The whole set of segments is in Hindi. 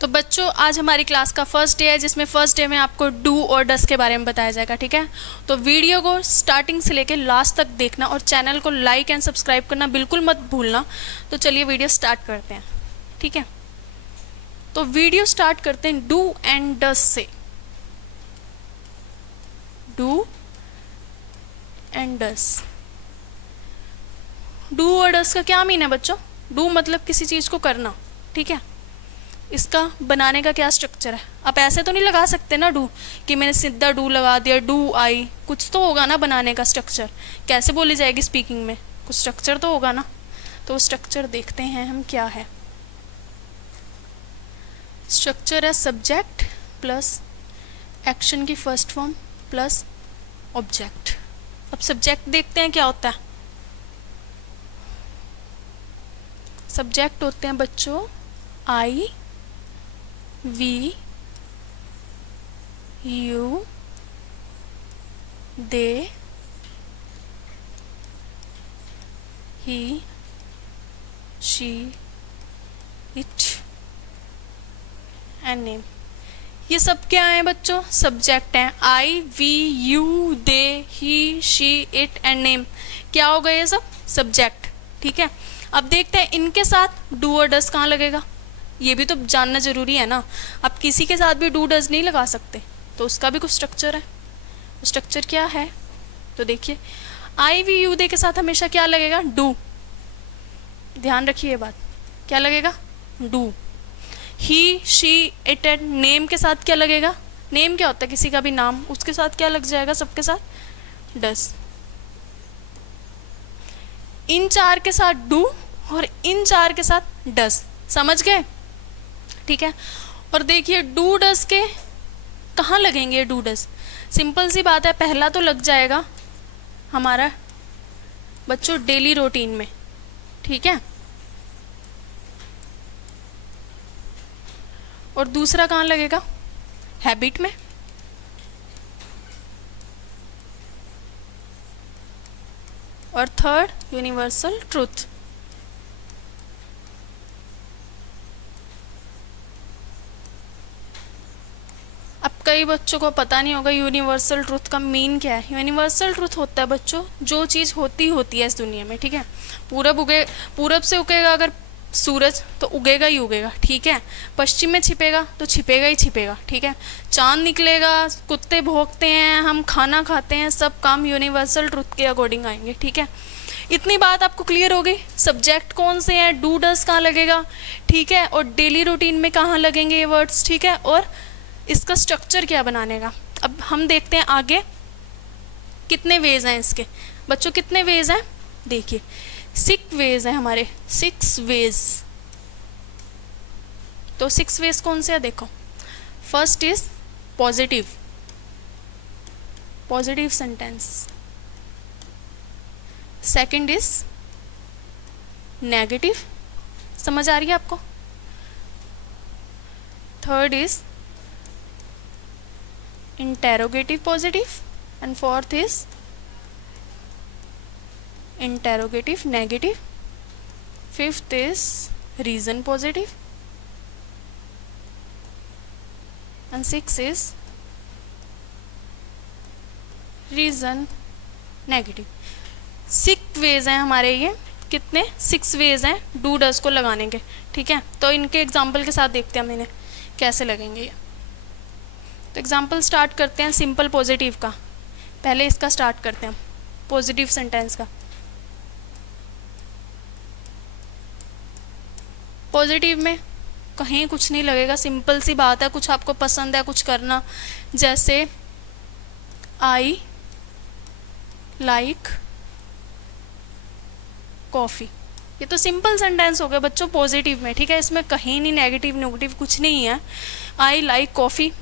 तो बच्चों आज हमारी क्लास का फर्स्ट डे है, जिसमें फर्स्ट डे में आपको डू और डस के बारे में बताया जाएगा। ठीक है, तो वीडियो को स्टार्टिंग से लेकर लास्ट तक देखना और चैनल को लाइक एंड सब्सक्राइब करना बिल्कुल मत भूलना। तो चलिए वीडियो स्टार्ट करते हैं। ठीक है, तो वीडियो स्टार्ट करते हैं डू एंड डस से। Do and does. डू और डस का क्या मीन है बच्चों? डू मतलब किसी चीज़ को करना। ठीक है, इसका बनाने का क्या स्ट्रक्चर है? आप ऐसे तो नहीं लगा सकते ना डू कि मैंने सीधा डू लगा दिया, डू आई। कुछ तो होगा ना बनाने का स्ट्रक्चर। कैसे बोली जाएगी स्पीकिंग में? कुछ स्ट्रक्चर तो होगा ना। तो स्ट्रक्चर देखते हैं हम क्या है। स्ट्रक्चर है सब्जेक्ट प्लस एक्शन की फर्स्ट फॉर्म प्लस ऑब्जेक्ट। अब सब्जेक्ट देखते हैं क्या होता है। सब्जेक्ट होते हैं बच्चों I, we, you, they, he, she, it and name. ये सब क्या है बच्चों? सब्जेक्ट हैं। I, we, you, they, he, she, it and name क्या हो गए? ये सब सब्जेक्ट। ठीक है, अब देखते हैं इनके साथ डू और डस कहाँ लगेगा। ये भी तो जानना जरूरी है ना। आप किसी के साथ भी डू डज नहीं लगा सकते, तो उसका भी कुछ स्ट्रक्चर है। स्ट्रक्चर क्या है? तो देखिए आई, वी, यू, दे के साथ हमेशा क्या लगेगा? डू। ध्यान रखिए ये बात, क्या लगेगा? Do. He, she, it and name के साथ क्या लगेगा? नेम क्या होता है? किसी का भी नाम, उसके साथ क्या लग जाएगा? सबके साथ डस। इन चार के साथ डू और इन चार के साथ डस। समझ गए? ठीक है, और देखिए डू डस के कहाँ लगेंगे? डू डस सिंपल सी बात है, पहला तो लग जाएगा हमारा बच्चों डेली रूटीन में। ठीक है, और दूसरा कहाँ लगेगा? हैबिट में। और थर्ड यूनिवर्सल ट्रूथ। अब कई बच्चों को पता नहीं होगा यूनिवर्सल ट्रूथ का मीन क्या है। यूनिवर्सल ट्रूथ होता है बच्चों जो चीज़ होती है इस दुनिया में। ठीक है, पूरब से उगेगा अगर सूरज तो उगेगा ही उगेगा। ठीक है, पश्चिम में छिपेगा तो छिपेगा ही छिपेगा। ठीक है, चांद निकलेगा, कुत्ते भौंकते हैं, हम खाना खाते हैं, सब काम यूनिवर्सल ट्रूथ के अकॉर्डिंग आएंगे। ठीक है, इतनी बात आपको क्लियर हो गई। सब्जेक्ट कौन से हैं, डू डस कहाँ लगेगा, ठीक है, और डेली रूटीन में कहाँ लगेंगे ये वर्ड्स। ठीक है, और इसका स्ट्रक्चर क्या बनाने का। अब हम देखते हैं आगे कितने वेज हैं इसके। बच्चों कितने वेज हैं? देखिए 6 वेज हैं हमारे, 6 वेज। तो 6 वेज कौन से है? देखो, first is positive, positive sentence. Second is negative, समझ आ रही है आपको? Third is interrogative positive and fourth is interrogative negative. Fifth is reason positive and six is reason negative. 6 ways हैं हमारे ये। कितने? 6 वेज हैं डू डस को लगाने के। ठीक है, तो इनके एग्जाम्पल के साथ देखते हैं हम इन्हें कैसे लगेंगे ये। तो एग्जाम्पल स्टार्ट करते हैं सिंपल पॉजिटिव का। पहले इसका स्टार्ट करते हैं हम, पॉजिटिव सेंटेंस का। पॉजिटिव में कहीं कुछ नहीं लगेगा, सिंपल सी बात है। कुछ आपको पसंद है कुछ करना, जैसे आई लाइक कॉफ़ी। ये तो सिंपल सेंटेंस हो गया बच्चों पॉजिटिव में। ठीक है, इसमें कहीं नहीं नेगेटिव नेगेटिव कुछ नहीं है। आई लाइक कॉफ़ी,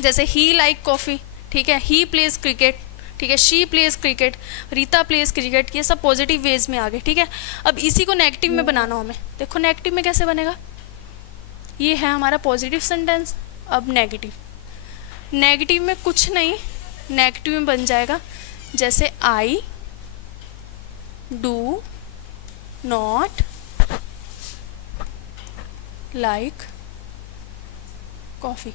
जैसे ही लाइक कॉफ़ी। ठीक है, ही प्लेज क्रिकेट। ठीक है, she plays cricket, Rita pledge cricket. ये सब पॉजिटिव वेज में आ गए। ठीक है, अब इसी को नेगेटिव में बनाना हो हमें। देखो नेगेटिव में कैसे बनेगा। ये है हमारा पॉजिटिव सेंटेंस। अब नेगेटिव, नेगेटिव में कुछ नहीं, नेगेटिव में बन जाएगा जैसे आई डू नॉट लाइक कॉफ़ी।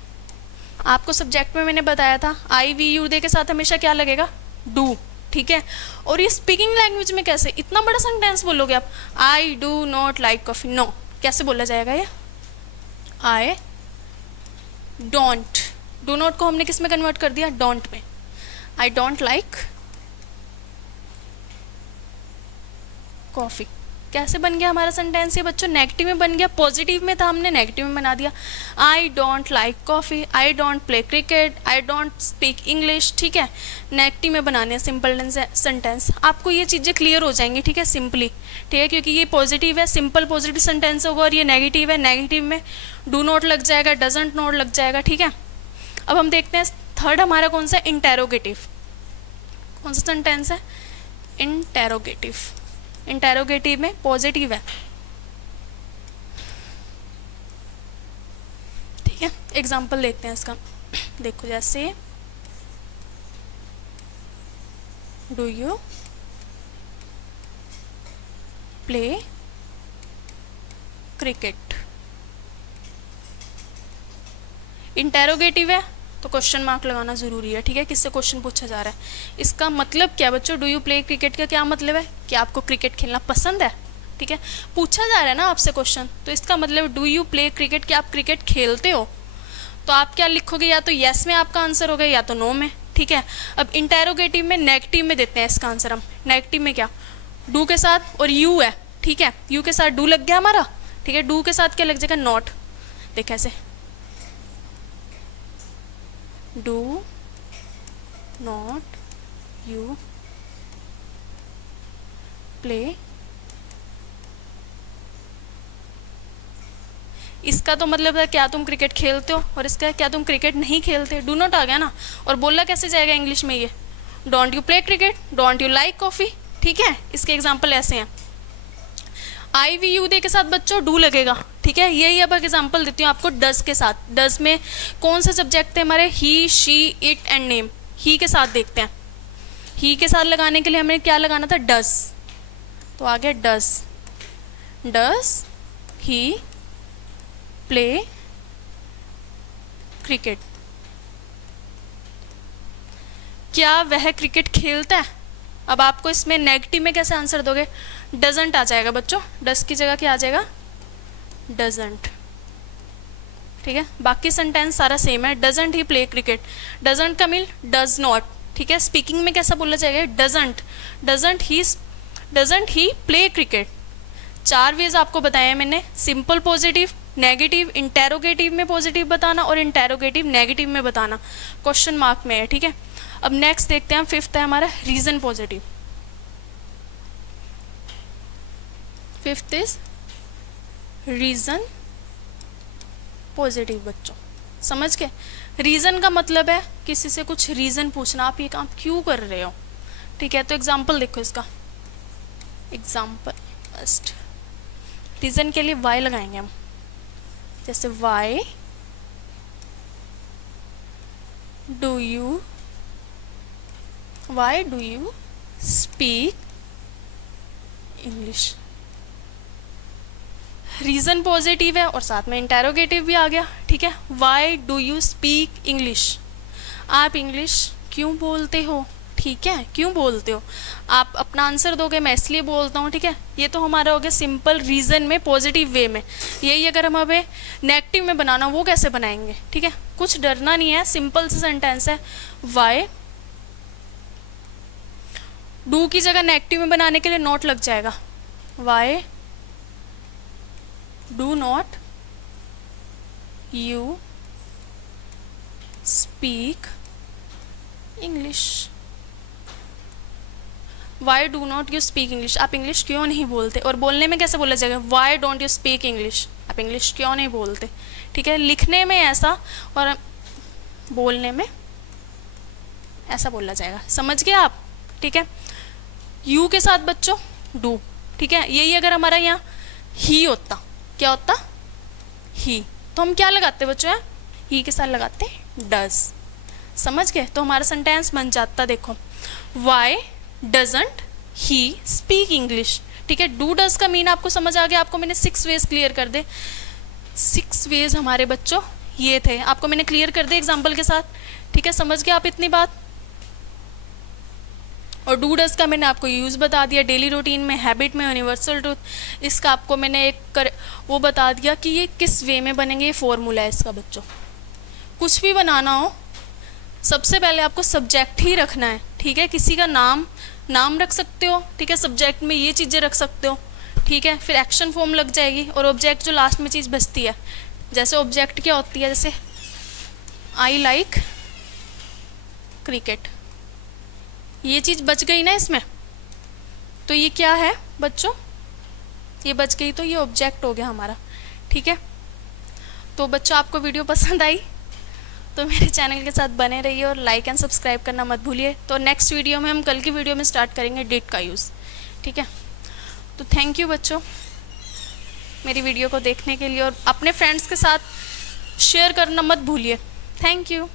आपको सब्जेक्ट में मैंने बताया था आई वी यू दे के साथ हमेशा क्या लगेगा, डू, ठीक है। और ये स्पीकिंग लैंग्वेज में कैसे, इतना बड़ा सेंटेंस बोलोगे आप, I do not like coffee, no, कैसे बोला जाएगा ये, आई डोंट, डू नॉट को हमने किस में कन्वर्ट कर दिया, डोंट में, आई डोंट लाइक कॉफ़ी। कैसे बन गया हमारा सेंटेंस ये बच्चों, नेगेटिव में बन गया, पॉजिटिव में था हमने नेगेटिव में बना दिया। I don't like coffee, I don't play cricket, I don't speak English, ठीक है, नेगेटिव में बनाने सिंपल सेंटेंस। आपको ये चीज़ें क्लियर हो जाएंगी, ठीक है, सिंपली, ठीक है, क्योंकि ये पॉजिटिव है, सिंपल पॉजिटिव सेंटेंस होगा, और ये नेगेटिव है, नेगेटिव में डू नॉट लग जाएगा, डजंट नॉट लग जाएगा, ठीक है। अब हम देखते हैं थर्ड हमारा कौन सा, इंटेरोगेटिव। कौन सा सेंटेंस है, इंटेरोगेटिव। इंटेरोगेटिव में पॉजिटिव है, ठीक है। एग्जाम्पल देखते हैं इसका, देखो जैसे do you play cricket. Interrogative है तो क्वेश्चन मार्क लगाना ज़रूरी है, ठीक है, किससे क्वेश्चन पूछा जा रहा है। इसका मतलब क्या बच्चों, डू यू प्ले क्रिकेट का क्या मतलब है, कि आपको क्रिकेट खेलना पसंद है, ठीक है, पूछा जा रहा है ना आपसे क्वेश्चन, तो इसका मतलब डू यू प्ले क्रिकेट, कि आप क्रिकेट खेलते हो, तो आप क्या लिखोगे, या तो येस में आपका आंसर होगा या तो नो में, ठीक है। अब इंटेरोगेटिव में नेगेटिव में देते हैं इसका आंसर हम, नेगेटिव में क्या, डू के साथ और यू है, ठीक है, यू के साथ डू लग गया हमारा, ठीक है, डू के साथ क्या लग जाएगा, नॉट। देख ऐसे, डू नॉट यू प्ले, इसका तो मतलब है क्या तुम क्रिकेट खेलते हो, और इसका क्या तुम क्रिकेट नहीं खेलते, डू नॉट आ गया ना। और बोला कैसे जाएगा इंग्लिश में ये, don't you play cricket, don't you like coffee, ठीक है। इसके एग्जाम्पल ऐसे हैं, आई वी यू दे के साथ बच्चों डू लगेगा, ठीक है। यही अब एग्जांपल देती हूँ आपको डज के साथ। डज में कौन से सब्जेक्ट थे हमारे, ही, शी, इट एंड नेम। ही के साथ देखते हैं, ही के साथ लगाने के लिए हमें क्या लगाना था, डज, तो आ गया does, does he play cricket, क्या वह क्रिकेट खेलता है। अब आपको इसमें नेगेटिव में कैसे आंसर दोगे, डजंट आ जाएगा बच्चों, डज की जगह क्या आ जाएगा, डजंट, ठीक है। बाकी सेंटेंस सारा सेम है, doesn't he play cricket, doesn't का मीन डज नॉट, ठीक है। स्पीकिंग में कैसा बोला जाएगा, doesn't, doesn't he play cricket. 4 ways आपको बताए हैं मैंने, सिंपल पॉजिटिव, नेगेटिव, इंटेरोगेटिव में पॉजिटिव बताना और इंटेरोगेटिव नेगेटिव में बताना, क्वेश्चन मार्क में है, ठीक है। अब नेक्स्ट देखते हैं, 5th है हमारा reason positive. 5th is reason positive बच्चों, समझ के। रीजन का मतलब है किसी से कुछ रीजन पूछना, आप ये काम क्यों कर रहे हो, ठीक है। तो एग्जाम्पल देखो इसका, एग्जाम्पल फर्स्ट, रीजन के लिए वाई लगाएंगे हम, जैसे why do you speak English. Reason positive है और साथ में इंटेरोगेटिव भी आ गया, ठीक है। Y do you speak English, आप इंग्लिश क्यों बोलते हो, ठीक है, क्यों बोलते हो। आप अपना आंसर दोगे, मैं इसलिए बोलता हूँ, ठीक है। ये तो हमारा हो गया सिंपल रीजन में पॉजिटिव वे में। यही अगर हम हमें नेगेटिव में बनाना, वो कैसे बनाएंगे, ठीक है। कुछ डरना नहीं है, सिंपल सा सेंटेंस है, वाई डू की जगह नेगेटिव में बनाने के लिए नॉट लग जाएगा, why do not you speak English, why do not you speak English, आप इंग्लिश क्यों नहीं बोलते। और बोलने में कैसे बोला जाएगा, why don't you speak English, आप इंग्लिश क्यों नहीं बोलते, ठीक है। लिखने में ऐसा और बोलने में ऐसा बोला जाएगा, समझ गए आप, ठीक है। यू के साथ बच्चों डू, ठीक है। यही अगर हमारा यहाँ ही होता, क्या होता, ही, तो हम क्या लगाते बच्चों, ही के साथ लगाते डज, समझ गए। तो हमारा सेंटेंस बन जाता, देखो, why doesn't he speak English, ठीक है। डू डज का मीन आपको समझ आ गया, आपको मैंने 6 वेज क्लियर कर दे। 6 वेज हमारे बच्चों ये थे, आपको मैंने क्लियर कर दिया एग्जाम्पल के साथ, ठीक है, समझ गए आप इतनी बात। और डू डज का मैंने आपको यूज़ बता दिया, डेली रूटीन में, हैबिट में, यूनिवर्सल ट्रूथ, इसका आपको मैंने वो बता दिया कि ये किस वे में बनेंगे, ये फॉर्मूला है इसका बच्चों। कुछ भी बनाना हो सबसे पहले आपको सब्जेक्ट ही रखना है, ठीक है, किसी का नाम रख सकते हो, ठीक है, सब्जेक्ट में ये चीज़ें रख सकते हो, ठीक है, फिर एक्शन फॉर्म लग जाएगी और ऑब्जेक्ट जो लास्ट में चीज़ बचती है, जैसे ऑब्जेक्ट क्या होती है, जैसे आई लाइक क्रिकेट, ये चीज़ बच गई ना इसमें, तो ये क्या है बच्चों, ये बच गई, तो ये ऑब्जेक्ट हो गया हमारा, ठीक है। तो बच्चों आपको वीडियो पसंद आई तो मेरे चैनल के साथ बने रहिए और लाइक एंड सब्सक्राइब करना मत भूलिए। तो नेक्स्ट वीडियो में हम कल की वीडियो में स्टार्ट करेंगे डिड का यूज़, ठीक है। तो थैंक यू बच्चों मेरी वीडियो को देखने के लिए, और अपने फ्रेंड्स के साथ शेयर करना मत भूलिए। Thank you.